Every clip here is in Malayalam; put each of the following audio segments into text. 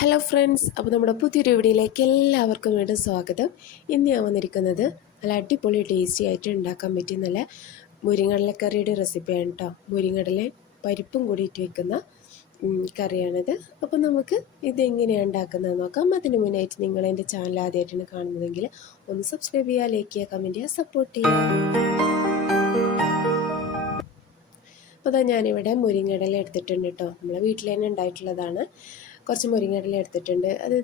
ഹലോ ഫ്രണ്ട്സ് അപ്പോൾ നമ്മുടെ പുതിയൊരു വീഡിയോയിലേക്ക് എല്ലാവർക്കും വീണ്ടും സ്വാഗതം. ഇന്ന് ഞാൻ വന്നിരിക്കുന്നത് നല്ല അടിപൊളി ടേസ്റ്റി ആയിട്ട് ഉണ്ടാക്കാൻ പറ്റിയ നല്ല മുരിങ്ങടലക്കറിയുടെ റെസിപ്പിയാണ് കേട്ടോ മുരിങ്ങടല പരിപ്പും കൂടിയിട്ട് വെക്കുന്ന കറിയാണിത്. അപ്പോൾ നമുക്ക് ഇതെങ്ങനെയാണ് ഉണ്ടാക്കുന്നത് നോക്കാം. അതിന് മുന്നായിട്ട് നിങ്ങൾ എന്റെ ചാനൽ ആദ്യമായിട്ടാണ് കാണുന്നതെങ്കിൽ ഒന്ന് സബ്സ്ക്രൈബ് ചെയ്യുക ലൈക്ക് ചെയ്യുക കമന്റ് ചെയ്യുക സപ്പോർട്ട് ചെയ്യുക. അപ്പോൾ അതാ ഞാനിവിടെ മുരിങ്ങടല എടുത്തിട്ടുണ്ട് കേട്ടോ നമ്മളെ വീട്ടിൽ തന്നെ ഉണ്ടായിട്ടുള്ളതാണ്. കുറച്ച് മുരിങ്ങയില എടുത്തിട്ടുണ്ട്. അത്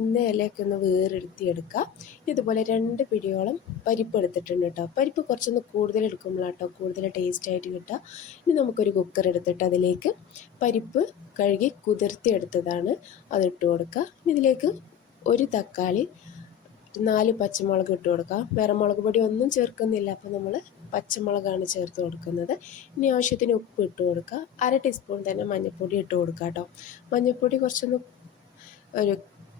ഇന്ന ഇലയൊക്കെ ഒന്ന് വേറെടുത്തി എടുക്കുക. ഇതുപോലെ രണ്ട് പിടിയോളം പരിപ്പ് എടുത്തിട്ടുണ്ട് കേട്ടോ. പരിപ്പ് കുറച്ചൊന്ന് കൂടുതൽ എടുക്കുമ്പോഴാട്ടോ കൂടുതൽ ടേസ്റ്റ് ആയിട്ട് കിട്ടുക. ഇനി നമുക്കൊരു കുക്കർ എടുത്തിട്ട് അതിലേക്ക് പരിപ്പ് കഴുകി കുതിർത്തി എടുത്തതാണ് അതിട്ട് കൊടുക്കുക. ഇതിലേക്ക് ഒരു തക്കാളി നാല് പച്ചമുളക് ഇട്ട് കൊടുക്കുക. വേറെ മുളക് പൊടി ഒന്നും ചേർക്കുന്നില്ല. അപ്പോൾ നമ്മൾ പച്ചമുളകാണ് ചേർത്ത് കൊടുക്കുന്നത്. ഇനി ആവശ്യത്തിന് ഉപ്പ് ഇട്ട് കൊടുക്കുക. അര ടീസ്പൂൺ തന്നെ മഞ്ഞൾപ്പൊടി ഇട്ട് കൊടുക്കുക കേട്ടോ. മഞ്ഞൾപ്പൊടി കുറച്ചൊന്ന് ഒരു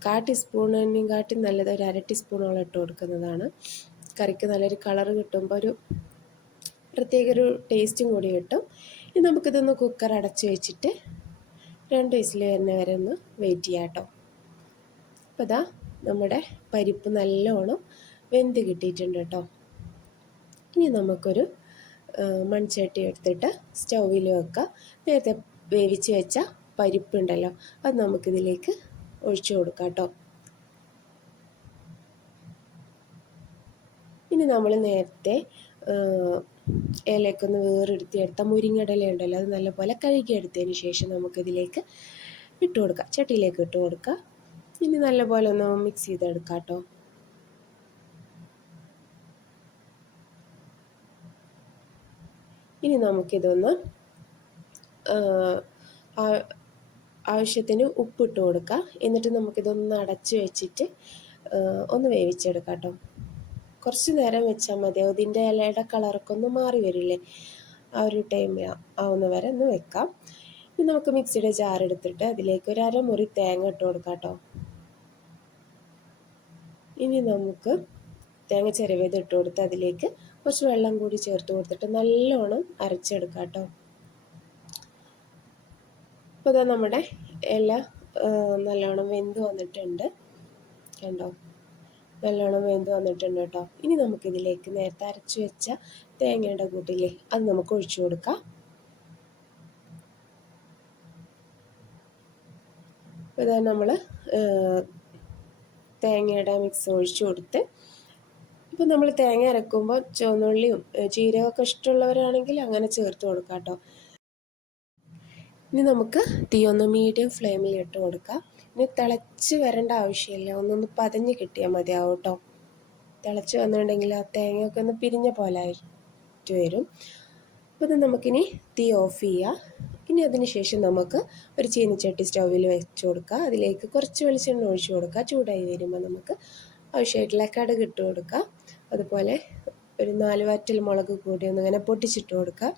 കാ ടീസ്പൂണിനെയും കാട്ടി നല്ലത് ഒരു അര ടീസ്പൂണോളം ഇട്ട് കൊടുക്കുന്നതാണ്. കറിക്ക് നല്ലൊരു കളർ കിട്ടുമ്പോൾ ഒരു പ്രത്യേക ഒരു ടേസ്റ്റും കൂടി കിട്ടും. ഇനി നമുക്കിതൊന്ന് കുക്കർ അടച്ച് വെച്ചിട്ട് രണ്ട് വിസിൽ വരുന്ന വരെ ഒന്ന് വെയിറ്റ് ചെയ്യാം കേട്ടോ. അപ്പോൾ ഇതാ നമ്മുടെ പരിപ്പ് നല്ലോണം വെന്ത് കിട്ടിയിട്ടുണ്ട് കേട്ടോ. ഇനി നമുക്കൊരു മൺചട്ടി എടുത്തിട്ട് സ്റ്റൗവിൽ വെക്കുക നേരത്തെ വേവിച്ച് വെച്ച പരിപ്പുണ്ടല്ലോ അത് നമുക്കിതിലേക്ക് ഒഴിച്ചു കൊടുക്കാം കേട്ടോ ഇനി നമ്മൾ നേരത്തെ ഇലയൊക്കെ ഒന്ന് വേറെടുത്തിയെടുത്ത മുരിങ്ങടല ഉണ്ടല്ലോ അത് നല്ലപോലെ കഴുകിയെടുത്തതിന് ശേഷം നമുക്കിതിലേക്ക് ഇട്ട് കൊടുക്കാം. ചട്ടിയിലേക്ക് ഇട്ട് കൊടുക്കുക ഇനി നല്ലപോലെ ഒന്ന് മിക്സ് ചെയ്തെടുക്കാം കേട്ടോ ഇനി നമുക്കിതൊന്ന് ആവശ്യത്തിന് ഉപ്പിട്ട് കൊടുക്കാം. എന്നിട്ട് നമുക്കിതൊന്ന് അടച്ച് വെച്ചിട്ട് ഒന്ന് വേവിച്ചെടുക്കാം കേട്ടോ കുറച്ച് നേരം വെച്ചാൽ മതി. അതിന്റെ ഇലയുടെ കളറൊക്കെ ഒന്ന് മാറി വരില്ലേ? ആ ഒരു ടൈം ആവുന്ന വരെ ഒന്ന് വെക്കാം. ഇനി നമുക്ക് മിക്സിയുടെ ജാർ എടുത്തിട്ട് അതിലേക്ക് ഒരു അരമുറി തേങ്ങ ഇട്ട് കൊടുക്കാം കേട്ടോ ഇനി നമുക്ക് തേങ്ങ ചിരവേത് ഇട്ട് കൊടുത്ത് അതിലേക്ക് കുറച്ച് വെള്ളം കൂടി ചേർത്ത് കൊടുത്തിട്ട് നല്ലോണം അരച്ചെടുക്കാം കേട്ടോ അപ്പോൾ ഇതാ നമ്മുടെ ഇല നല്ലോണം വെന്ത് വന്നിട്ടുണ്ട്. കണ്ടോ? നല്ലോണം വെന്ത് വന്നിട്ടുണ്ട് കേട്ടോ. ഇനി നമുക്കിതിലേക്ക് നേരത്തെ അരച്ച് വെച്ച തേങ്ങയുടെ കൂട്ടില്ലേ അത് നമുക്ക് ഒഴിച്ചു കൊടുക്കാം. അപ്പോൾ ഇതാ നമ്മൾ തേങ്ങയുടെ മിക്സ് ഒഴിച്ചു കൊടുത്ത് ഇപ്പം നമ്മൾ തേങ്ങ അരക്കുമ്പോൾ ചുവന്നുള്ളിയും ജീരകമൊക്കെ ഇഷ്ടമുള്ളവരാണെങ്കിൽ അങ്ങനെ ചേർത്ത് കൊടുക്കാം കേട്ടോ ഇനി നമുക്ക് തീ ഒന്ന് മീഡിയം ഫ്ലെയിമിൽ ഇട്ട് കൊടുക്കാം. ഇനി തിളച്ച് വരേണ്ട ആവശ്യമില്ല. ഒന്നൊന്ന് പതഞ്ഞ് കിട്ടിയാൽ മതിയാവും കേട്ടോ തിളച്ച് വന്നിട്ടുണ്ടെങ്കിൽ ആ തേങ്ങയൊക്കെ ഒന്ന് പിരിഞ്ഞ പോലെ ആയിട്ട് വരും. അപ്പോൾ ഇത് നമുക്കിനി തീ ഓഫ് ചെയ്യാം. ഇനി അതിന് ശേഷം നമുക്ക് ഒരു ചീനച്ചട്ടി സ്റ്റൗവിൽ വെച്ച് കൊടുക്കുക അതിലേക്ക് കുറച്ച് വെളിച്ചെണ്ണ ഒഴിച്ച് കൊടുക്കുക ചൂടായി വരുമ്പോൾ നമുക്ക് ആവശ്യമായിട്ടുള്ള ഇട്ട് കൊടുക്കുക. അതുപോലെ ഒരു നാല് വറ്റൽ മുളക് കൂടി ഒന്നിങ്ങനെ പൊട്ടിച്ചിട്ട് കൊടുക്കുക.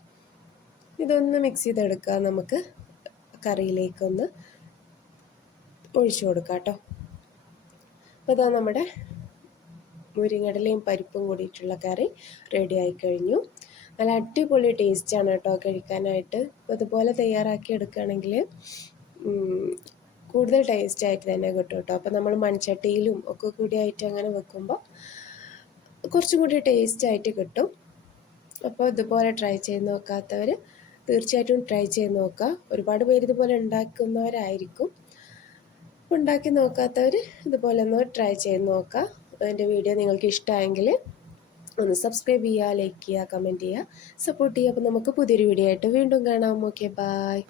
ഇതൊന്ന് മിക്സ് ചെയ്തെടുക്കുക. നമുക്ക് കറിയിലേക്കൊന്ന് ഒഴിച്ചു കൊടുക്കാം കേട്ടോ. അപ്പോൾ ഇതാ നമ്മുടെ മുരിങ്ങടലയും പരിപ്പും കൂടിയിട്ടുള്ള കറി റെഡി ആയി കഴിഞ്ഞു. നല്ല അടിപൊളി ടേസ്റ്റാണ് കേട്ടോ കഴിക്കാനായിട്ട്. അതുപോലെ തയ്യാറാക്കി എടുക്കുകയാണെങ്കിൽ കൂടുതൽ ടേസ്റ്റ് ആയിട്ട് തന്നെ കിട്ടും കേട്ടോ. അപ്പോൾ നമ്മൾ മൺചട്ടിയിലും ഒക്കെ കൂടിയായിട്ട് അങ്ങനെ വെക്കുമ്പോൾ കുറച്ചും കൂടി ടേസ്റ്റ് ആയിട്ട് കിട്ടും. അപ്പോൾ ഇതുപോലെ ട്രൈ ചെയ്ത് നോക്കാത്തവർ തീർച്ചയായിട്ടും ട്രൈ ചെയ്ത് നോക്കുക ഒരുപാട് പേര് ഇതുപോലെ ഉണ്ടാക്കുന്നവരായിരിക്കും. ഉണ്ടാക്കി നോക്കാത്തവർ ഇതുപോലെ ഒന്ന് ട്രൈ ചെയ്ത് നോക്കുക എന്റെ വീഡിയോ നിങ്ങൾക്ക് ഇഷ്ടമായെങ്കിൽ ഒന്ന് സബ്സ്ക്രൈബ് ചെയ്യുക ലൈക്ക് ചെയ്യുക കമന്റ് ചെയ്യുക സപ്പോർട്ട് ചെയ്യുക അപ്പോൾ നമുക്ക് പുതിയൊരു വീഡിയോ ആയിട്ട് വീണ്ടും കാണാം. Okay bye